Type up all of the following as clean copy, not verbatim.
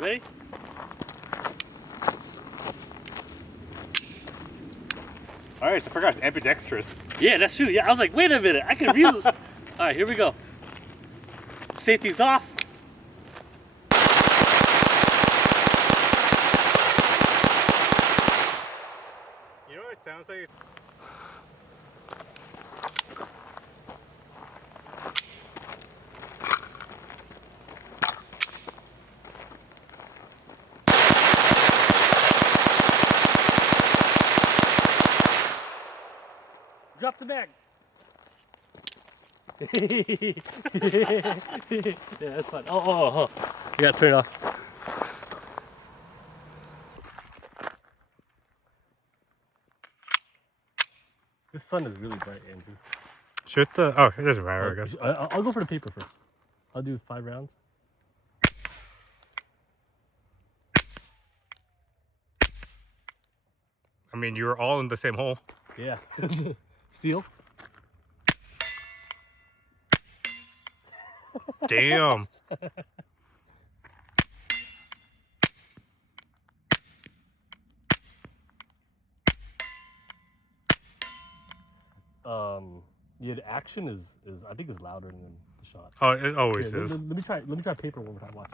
Ready? Alright, so Prakash, ambidextrous. Yeah, that's true. Yeah, I was like, wait a minute, I can reel. Alright, here we go. Safety's off. You know what it sounds like? Drop the bag. Yeah, that's fun. Oh. You gotta turn it off. This sun is really bright, Andrew. Shoot the. Oh, it doesn't matter, I guess. I'll go for the paper first. I'll do 5 rounds. I mean, you were all in the same hole. Yeah. Steel. Damn. Yeah, the action is I think is louder than the shot. Oh, it always Here, is. let me try paper one more time. Watch.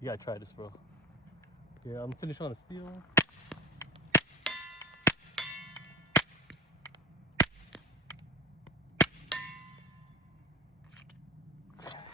You gotta try this, bro. Yeah, I'm finishing on a steel.